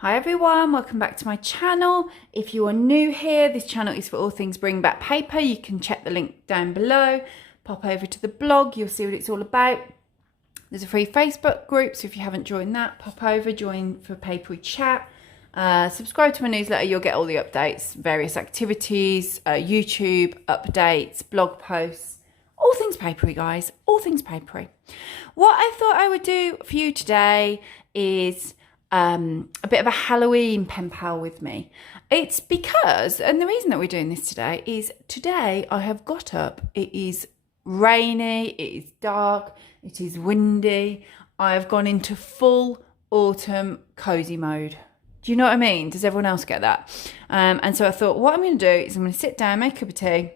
Hi everyone, welcome back to my channel. If you are new here, this channel is for all things bring back paper. You can check the link down below. Pop over to the blog, you'll see what it's all about. There's a free Facebook group, so if you haven't joined that, pop over, join for Papery Chat. Subscribe to my newsletter, you'll get all the updates, various activities, YouTube updates, blog posts, all things papery, guys, all things papery. What I thought I would do for you today is a bit of a Halloween pen pal with me. It's because, and the reason that we're doing this today is today I have got up. It is rainy, it is dark, it is windy. I have gone into full autumn cozy mode. Do you know what I mean? Does everyone else get that? And so I thought what I'm going to do is I'm going to sit down, make a cup of tea,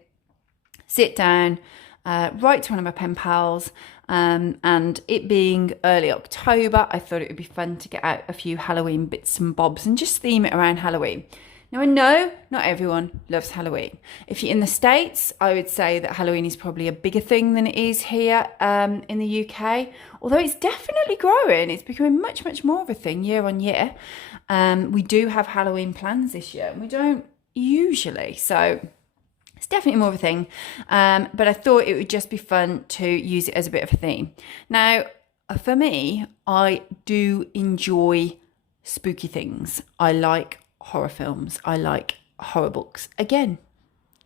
sit down, write to one of my pen pals, and it being early October, I thought it would be fun to get out a few Halloween bits and bobs and just theme it around Halloween. Now, I know not everyone loves Halloween. If you're in the States, I would say that Halloween is probably a bigger thing than it is here in the UK, although it's definitely growing. It's becoming much, much more of a thing year on year. We do have Halloween plans this year, and we don't usually, so it's definitely more of a thing, but I thought it would just be fun to use it as a bit of a theme. Now, for me, I do enjoy spooky things. I like horror films. I like horror books. Again,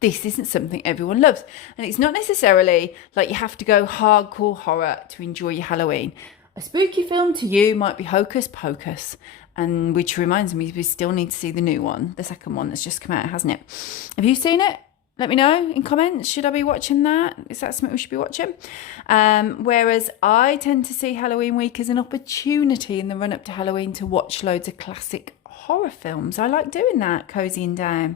this isn't something everyone loves. And it's not necessarily like you have to go hardcore horror to enjoy your Halloween. A spooky film to you might be Hocus Pocus. And which reminds me, we still need to see the new one, the second one that's just come out, hasn't it? Have you seen it? Let me know in comments. Should I be watching that? Is that something we should be watching? Whereas I tend to see Halloween week as an opportunity in the run up to Halloween to watch loads of classic horror films. I like doing that, cozying down.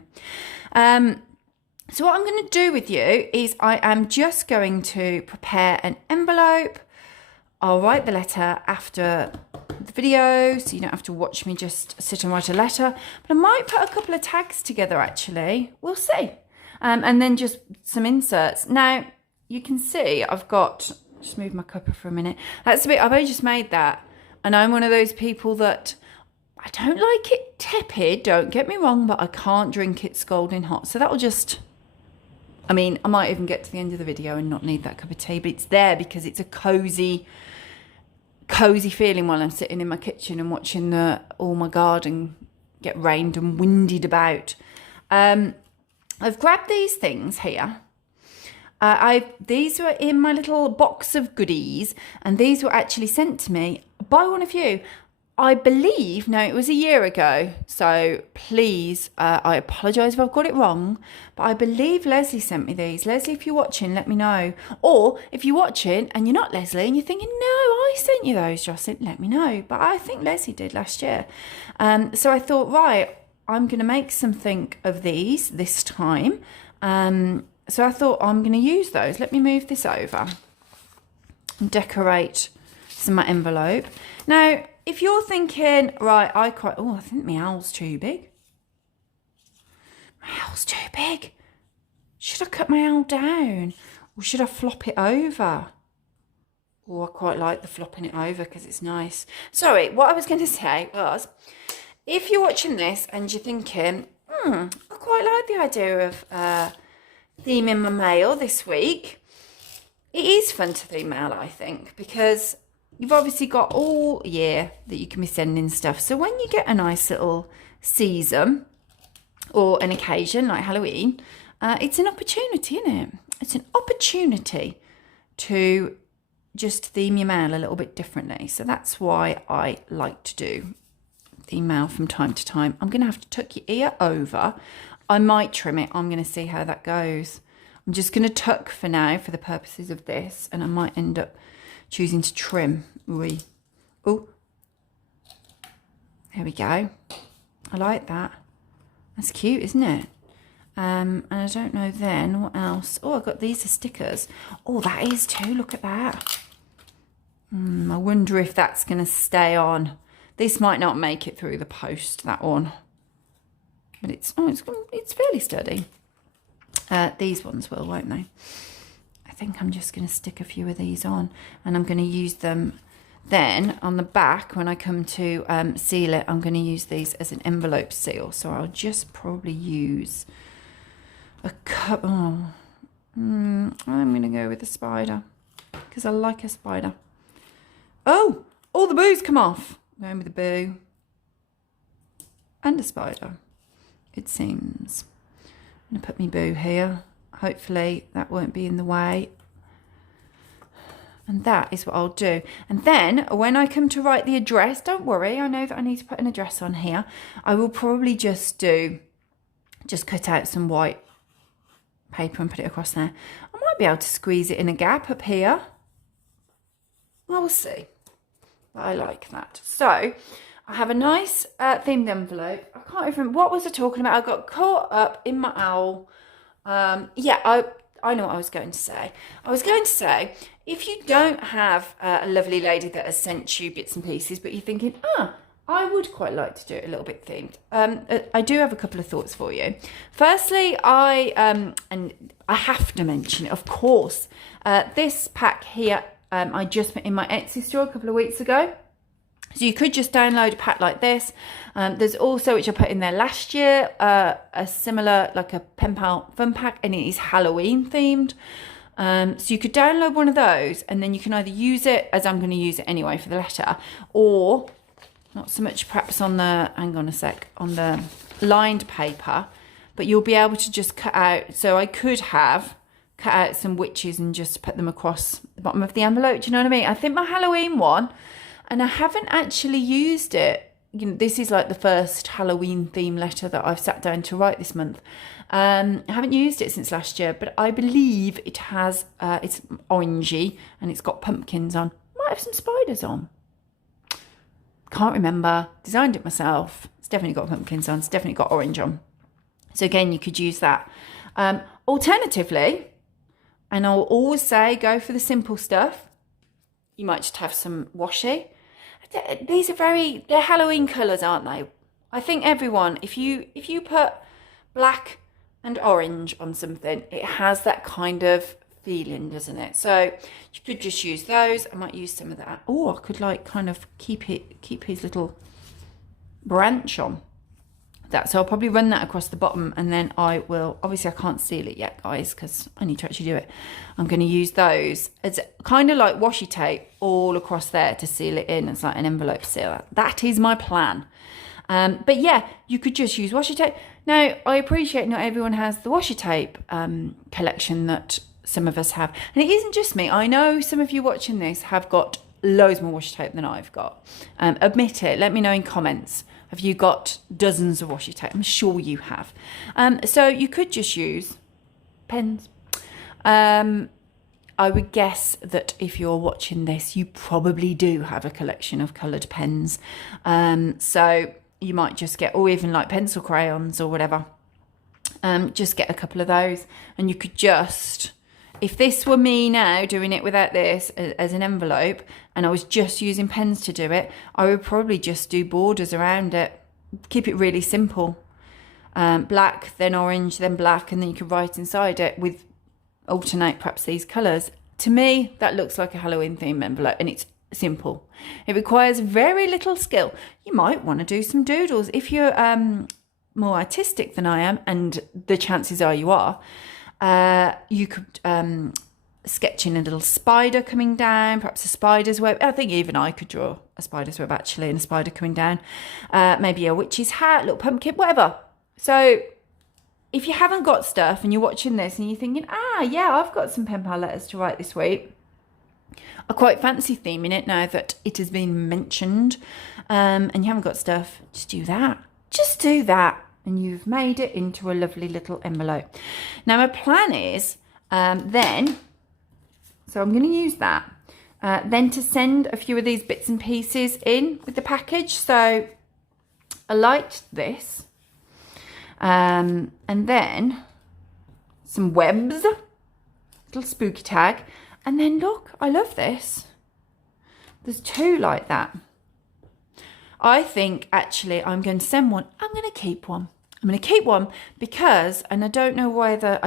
So what I'm going to do with you is I am just going to prepare an envelope. I'll write the letter after the video, so you don't have to watch me just sit and write a letter. But I might put a couple of tags together, actually. We'll see. And then just some inserts. Now, you can see I've got, just move my cuppa for a minute. That's a bit, I've only just made that. And I'm one of those people that, I don't like it tepid, don't get me wrong, but I can't drink it scalding hot. So that'll just, I mean, I might even get to the end of the video and not need that cup of tea, but it's there because it's a cozy feeling while I'm sitting in my kitchen and watching all my garden get rained and windied about. I've grabbed these things here. These were in my little box of goodies, and these were actually sent to me by one of you. I believe, no, it was a year ago, so please, I apologise if I've got it wrong, but I believe Leslie sent me these. Leslie, if you're watching, let me know. Or if you're watching and you're not Leslie and you're thinking, no, I sent you those, Jocelyn, let me know. But I think Leslie did last year. So I thought, right, I'm going to make something of these this time. So I thought I'm going to use those. Let me move this over and decorate some of my envelope. Now, if you're thinking, right, I think my owl's too big. My owl's too big. Should I cut my owl down? Or should I flop it over? Oh, I quite like the flopping it over because it's nice. Sorry, what I was going to say was, if you're watching this and you're thinking, I quite like the idea of theming my mail this week, it is fun to theme mail, I think, because you've obviously got all year that you can be sending stuff. So when you get a nice little season or an occasion like Halloween, it's an opportunity, isn't it? It's an opportunity to just theme your mail a little bit differently. So that's why I like to do theme mail from time to time. I'm going to have to tuck your ear over. I might trim it. I'm going to see how that goes. I'm just going to tuck for now for the purposes of this, and I might end up choosing to trim. Oh, there we go. I like that. That's cute, isn't it? And I don't know then what else. Oh, I've got these as stickers. Oh, that is too. Look at that. I wonder if that's going to stay on. This might not make it through the post, that one. But it's fairly sturdy. These ones will, won't they? I think I'm just going to stick a few of these on, and I'm going to use them Then on the back, when I come to seal it, I'm going to use these as an envelope seal. So I'll just probably use a couple. I'm going to go with a spider because I like a spider. Oh, all the boo's come off. I'm going with a boo and a spider, it seems. I'm going to put my boo here. Hopefully that won't be in the way. And that is what I'll do. And then when I come to write the address, don't worry, I know that I need to put an address on here. I will probably just cut out some white paper and put it across there. I might be able to squeeze it in a gap up here. Well, we'll see. But I like that. So I have a nice themed envelope. I can't even, what was I talking about? I got caught up in my owl. I know what I was going to say. I was going to say, if you don't have a lovely lady that has sent you bits and pieces, but you're thinking, I would quite like to do it a little bit themed. I do have a couple of thoughts for you. Firstly, and I have to mention it, of course, this pack here, I just put in my Etsy store a couple of weeks ago. So you could just download a pack like this. There's also, which I put in there last year, a similar, like a pen pal fun pack, and it is Halloween themed. So you could download one of those, and then you can either use it, as I'm going to use it anyway for the letter, or not so much perhaps on the, hang on a sec, on the lined paper, but you'll be able to just cut out. So I could have cut out some witches and just put them across the bottom of the envelope. Do you know what I mean? I think my Halloween one, and I haven't actually used it. You know, this is like the first Halloween theme letter that I've sat down to write this month. I haven't used it since last year, but I believe it has, it's orangey and it's got pumpkins on. Might have some spiders on. Can't remember. Designed it myself. It's definitely got pumpkins on. It's definitely got orange on. So again, you could use that. Alternatively, and I'll always say go for the simple stuff. You might just have some washi. These are they're Halloween colours, aren't they? I think everyone, if you put black and orange on something, it has that kind of feeling, doesn't it? So you could just use those. I might use some of that. Oh, I could like kind of keep his little branch on that. So I'll probably run that across the bottom, and then I will, obviously I can't seal it yet, guys, because I need to actually do it. I'm going to use those as kind of like washi tape all across there to seal it in. It's like an envelope seal. That is my plan. But yeah, you could just use washi tape. Now, I appreciate not everyone has the washi tape collection that some of us have. And it isn't just me. I know some of you watching this have got loads more washi tape than I've got. Admit it. Let me know in comments. Have you got dozens of washi tape? I'm sure you have. So you could just use pens. I would guess that if you're watching this, you probably do have a collection of coloured pens. So you might just get, or even like pencil crayons or whatever. Just get a couple of those, and you could just, if this were me now doing it without this as an envelope, and I was just using pens to do it, I would probably just do borders around it. Keep it really simple. Black, then orange, then black, and then you could write inside it with, alternate perhaps these colours. To me, that looks like a Halloween theme envelope, and it's simple. It requires very little skill. You might want to do some doodles if you're more artistic than I am, and the chances are you are. You could sketch in a little spider coming down, perhaps a spider's web. I think even I could draw a spider's web actually, and a spider coming down. Maybe a witch's hat, a little pumpkin, whatever. So if you haven't got stuff and you're watching this and you're thinking, yeah, I've got some pen pal letters to write this week, I quite fancy theming it now that it has been mentioned, and you haven't got stuff, just do that. Just do that, and you've made it into a lovely little envelope. Now my plan is then, so I'm going to use that, then to send a few of these bits and pieces in with the package. So I liked this, and then some webs, little spooky tag, and then look, I love this. There's two like that. I think actually I'm going to send one. I'm going to keep one. I'm going to keep one because, and I don't know whether,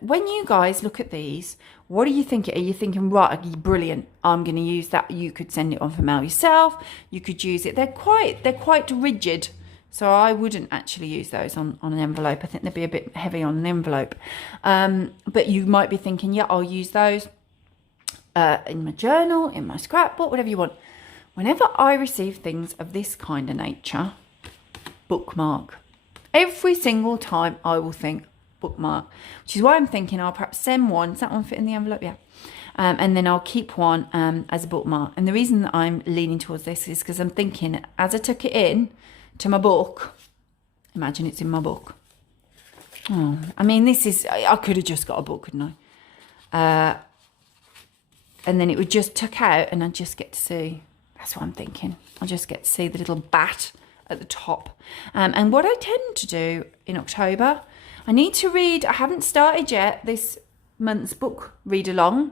when you guys look at these, what are you thinking? Are you thinking, right, brilliant, I'm going to use that. You could send it on for mail yourself. You could use it. They're quite rigid. So I wouldn't actually use those on an envelope. I think they'd be a bit heavy on an envelope. But you might be thinking, yeah, I'll use those in my journal, in my scrapbook, whatever you want. Whenever I receive things of this kind of nature, bookmark. Every single time I will think bookmark, which is why I'm thinking I'll perhaps send one. Does that one fit in the envelope? Yeah. And then I'll keep one as a bookmark. And the reason that I'm leaning towards this is because I'm thinking, as I took it in to my book, imagine it's in my book. Oh, I mean, I could have just got a book, couldn't I? And then it would just tuck out and I'd just get to see, that's what I'm thinking. I'll just get to see the little bat at the top. And what I tend to do in October, I need to read, I haven't started yet this month's book read along,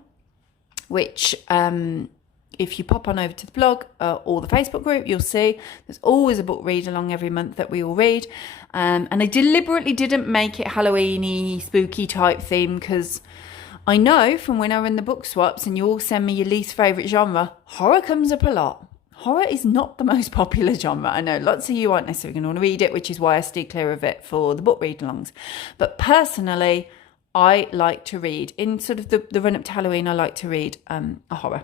which if you pop on over to the blog or the Facebook group, you'll see there's always a book read along every month that we all read. And I deliberately didn't make it Halloweeny, spooky type theme because I know from when I run the book swaps and you all send me your least favourite genre, horror comes up a lot. Horror is not the most popular genre. I know lots of you aren't necessarily going to want to read it, which is why I steer clear of it for the book read-alongs. But personally, I like to read. In sort of the run-up to Halloween, I like to read a horror.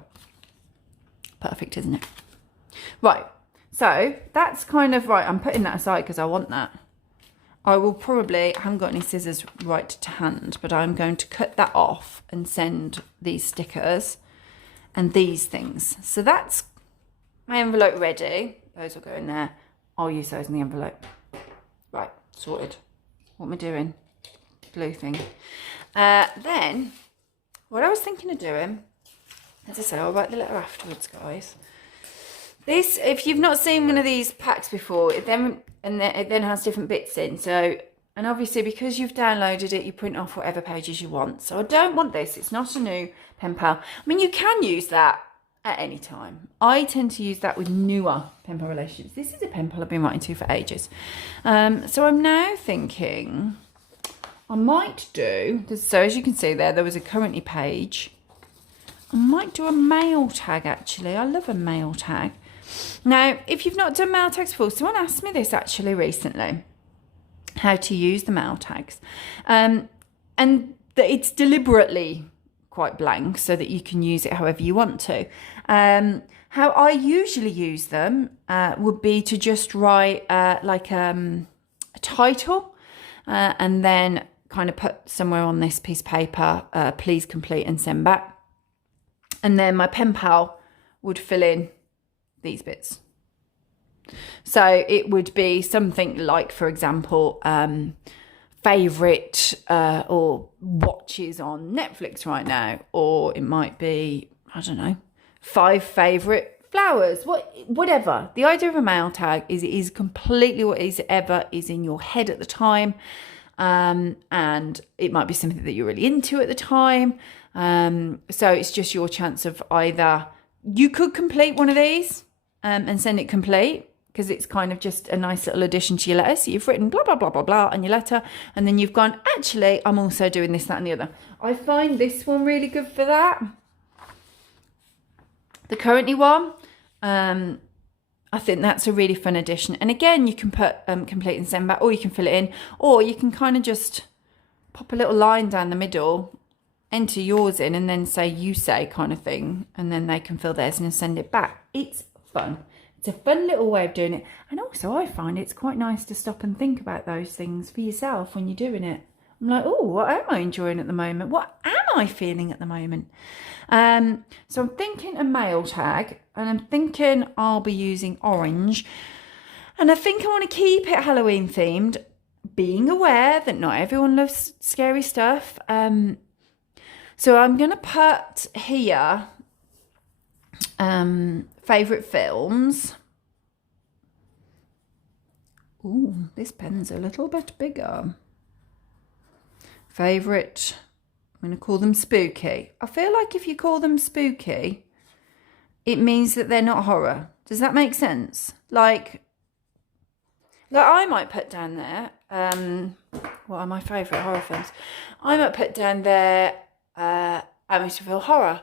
Perfect, isn't it? Right, so that's kind of right. I'm putting that aside because I want that. I will probably, I haven't got any scissors right to hand, but I'm going to cut that off and send these stickers and these things. So that's my envelope ready. Those will go in there. I'll use those in the envelope. Right, sorted. What am I doing? Glue thing. Then, what I was thinking of doing, as I say, I'll write the letter afterwards, guys. This, if you've not seen one of these packs before, it then has different bits in. So, and obviously because you've downloaded it, you print off whatever pages you want. So I don't want this. It's not a new pen pal. I mean, you can use that at any time. I tend to use that with newer pen pal relationships. This is a pen pal I've been writing to for ages. So I'm now thinking I might do, so as you can see there was a currently page. I might do a mail tag actually. I love a mail tag. Now, if you've not done mail tags before, someone asked me this actually recently, how to use the mail tags. And that it's deliberately quite blank so that you can use it however you want to. How I usually use them would be to just write like a title and then kind of put somewhere on this piece of paper, please complete and send back. And then my pen pal would fill in these bits. So it would be something like, for example, favourite or watches on Netflix right now, or it might be, I don't know, 5 favourite flowers, whatever. The idea of a mail tag is it is completely whatever is in your head at the time, and it might be something that you're really into at the time. So it's just your chance of either you could complete one of these and send it complete, because it's kind of just a nice little addition to your letter. So you've written blah, blah, blah, blah, blah on your letter. And then you've gone, actually, I'm also doing this, that, and the other. I find this one really good for that. The currently one, I think that's a really fun addition. And again, you can put complete and send back, or you can fill it in, or you can kind of just pop a little line down the middle, enter yours in, and then say you say kind of thing. And then they can fill theirs in and send it back. It's fun. It's a fun little way of doing it. And also I find it's quite nice to stop and think about those things for yourself when you're doing it. I'm like, oh, what am I enjoying at the moment? What am I feeling at the moment? So I'm thinking a mail tag, and I'm thinking I'll be using orange. And I think I want to keep it Halloween themed, being aware that not everyone loves scary stuff. So I'm going to put here favourite films. Ooh, this pen's a little bit bigger. Favourite, I'm going to call them spooky. I feel like if you call them spooky, it means that they're not horror. Does that make sense? Like, Like I might put down there, what are my favourite horror films? I might put down there Amityville Horror.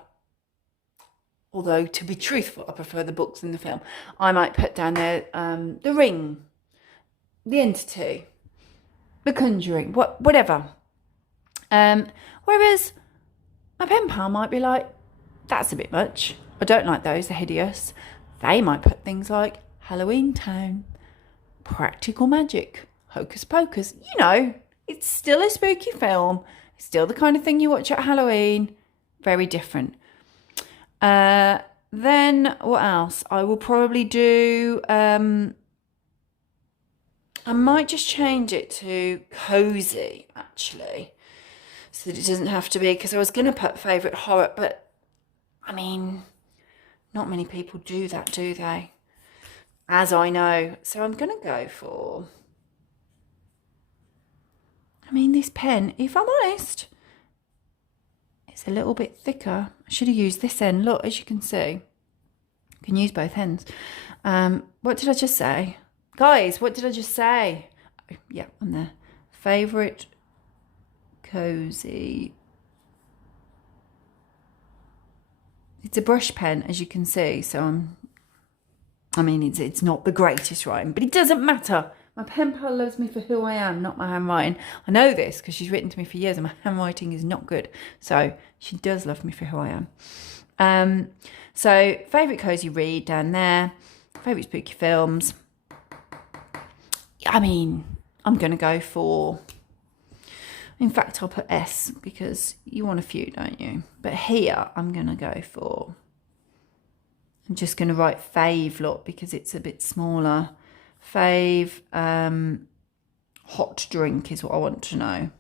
Although, to be truthful, I prefer the books than the film. I might put down there The Ring, The Entity, The Conjuring, whatever. Whereas my pen pal might be like, that's a bit much. I don't like those, they're hideous. They might put things like Halloween Town, Practical Magic, Hocus Pocus. You know, it's still a spooky film. It's still the kind of thing you watch at Halloween. Very different. Then what else? I will probably do, I might just change it to cozy, actually, so that it doesn't have to be, because I was going to put favourite horror, but I mean, not many people do that, do they? As I know. So I'm going to go for, I mean, this pen, if I'm honest, it's a little bit thicker. I should have used this end. Look, as you can see, you can use both ends. What did I just say? Guys, what did I just say? Oh, yeah, I'm there. Favourite cozy. It's a brush pen, as you can see. So I mean, it's not the greatest writing, but it doesn't matter. My pen pal loves me for who I am, not my handwriting. I know this because she's written to me for years and my handwriting is not good. So she does love me for who I am. So favourite cozy read down there. Favourite spooky films. I mean, I'm going to go for... In fact, I'll put S because you want a few, don't you? But here, I'm going to go for... I'm just going to write fave, look, because it's a bit smaller. Fave, hot drink is what I want to know.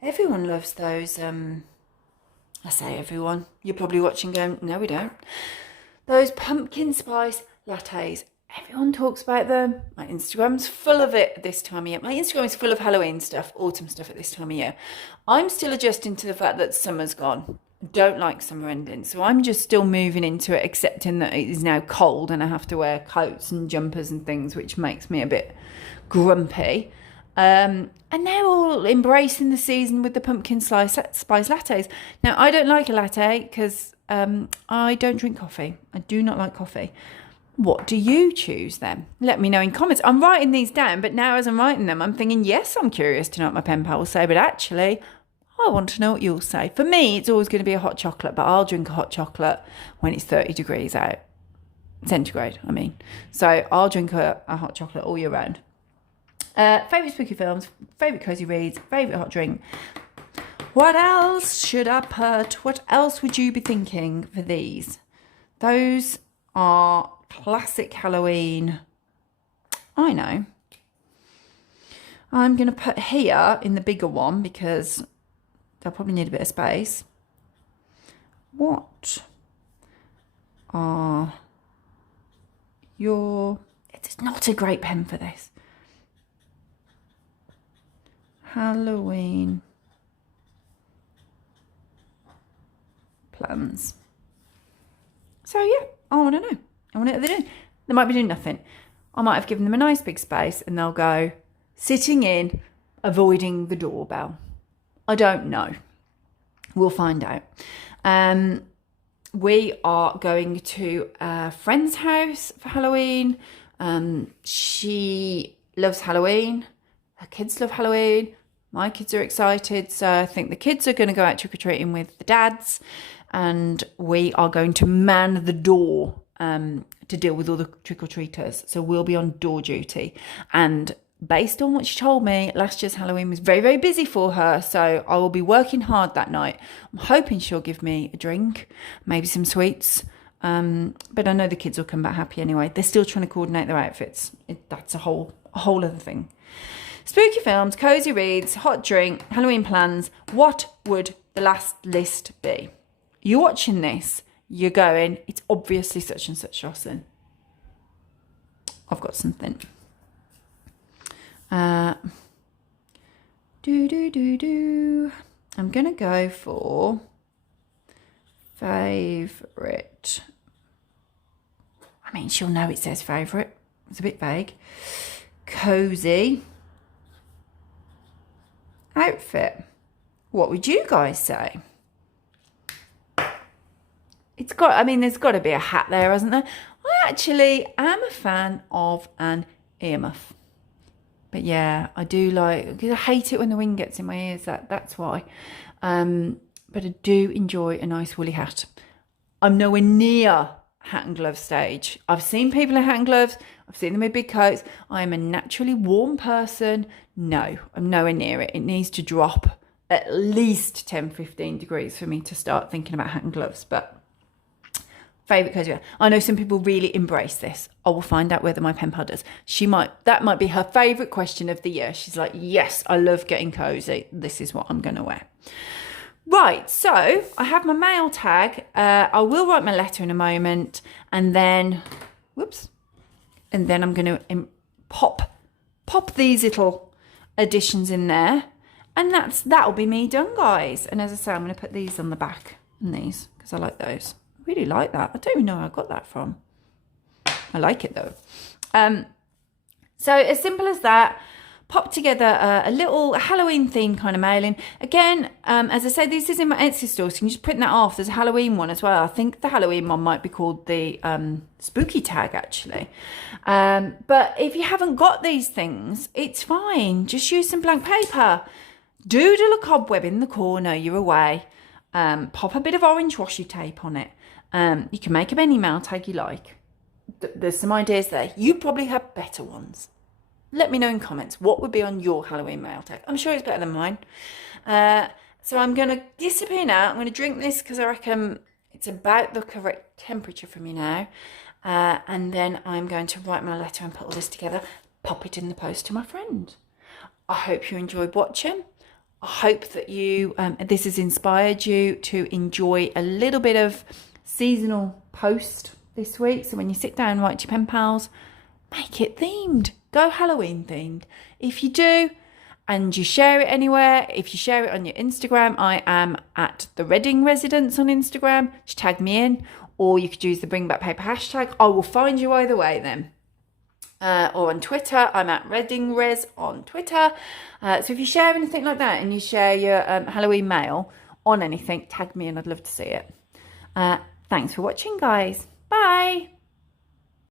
Everyone loves those, I say everyone. You're probably watching going, no, we don't. Those pumpkin spice lattes. Everyone talks about them. My Instagram's full of it this time of year. My Instagram is full of Halloween stuff, autumn stuff at this time of year. I'm still adjusting to the fact that summer's gone. Don't like summer ending, so I'm just still moving into it, accepting that it is now cold and I have to wear coats and jumpers and things, which makes me a bit grumpy. And they're all embracing the season with the pumpkin spice lattes. Now, I don't like a latte because I don't drink coffee. I do not like coffee. What do you choose then? Let me know in comments. I'm writing these down, but now as I'm writing them, I'm thinking, yes, I'm curious to know what my pen pal will say, but actually, I want to know what you'll say. For me, it's always going to be a hot chocolate, but I'll drink a hot chocolate when it's 30 degrees out. Centigrade, I mean. So I'll drink a hot chocolate all year round. Favourite spooky films, favourite cozy reads, favourite hot drink. What else should I put? What else would you be thinking for these? Those are classic Halloween. I know. I'm going to put here in the bigger one because they'll probably need a bit of space. What are your... It's not a great pen for this. Halloween plans. So yeah, I want to know. I want to know what they're doing. They might be doing nothing. I might have given them a nice big space and they'll go sitting in, avoiding the doorbell. I don't know. We'll find out. We are going to a friend's house for Halloween. She loves Halloween. Her kids love Halloween. My kids are excited. So I think the kids are going to go out trick-or-treating with the dads. And we are going to man the door to deal with all the trick-or-treaters. So we'll be on door duty. And based on what she told me, last year's Halloween was very, very busy for her. So I will be working hard that night. I'm hoping she'll give me a drink, maybe some sweets. But I know the kids will come back happy anyway. They're still trying to coordinate their outfits. That's a whole other thing. Spooky films, cozy reads, hot drink, Halloween plans. What would the last list be? You're watching this, you're going, it's obviously such and such, Jocelyn. I've got something. I'm going to go for favourite. I mean, she'll know it says favourite. It's a bit vague. Cozy outfit. What would you guys say? It's got, I mean, there's got to be a hat there, hasn't there? I actually am a fan of an earmuff. But yeah, I do like, because I hate it when the wind gets in my ears, that's why. But I do enjoy a nice woolly hat. I'm nowhere near hat and glove stage. I've seen people in hat and gloves. I've seen them in big coats. I am a naturally warm person. No, I'm nowhere near it. It needs to drop at least 10, 15 degrees for me to start thinking about hat and gloves. But favourite cozy. I know some people really embrace this. I will find out whether my pen pal does. That might be her favourite question of the year. She's like, yes, I love getting cozy. This is what I'm going to wear. Right, so I have my mail tag. I will write my letter in a moment, and then, and then I'm going to pop these little additions in there, and that'll be me done, guys. And as I say, I'm going to put these on the back and these because I like those. I really like that. I don't even know where I got that from. I like it though. So as simple as that. Pop together a little Halloween themed kind of mailing. Again, as I said, this is in my Etsy store, so you can just print that off. There's a Halloween one as well. I think the Halloween one might be called the spooky tag, actually. But if you haven't got these things, it's fine. Just use some blank paper. Doodle a cobweb in the corner, you're away. Pop a bit of orange washi tape on it. You can make up any mail tag you like. There's some ideas there. You probably have better ones. Let me know in comments what would be on your Halloween mail tag. I'm sure it's better than mine. So I'm going to disappear now. I'm going to drink this because I reckon it's about the correct temperature for me now. And then I'm going to write my letter and put all this together, pop it in the post to my friend. I hope you enjoyed watching. I hope that this has inspired you to enjoy a little bit of seasonal post this week. So when you sit down and write to your pen pals, make it themed. Go Halloween themed. If you do, and you share it anywhere, if you share it on your Instagram, I am at the Reading Residence on Instagram. Just tag me in, or you could use the Bring Back Paper hashtag. I will find you either way then. Or on Twitter, I'm at Reading Res on Twitter. So if you share anything like that and you share your Halloween mail on anything, tag me and I'd love to see it. Thanks for watching, guys. Bye.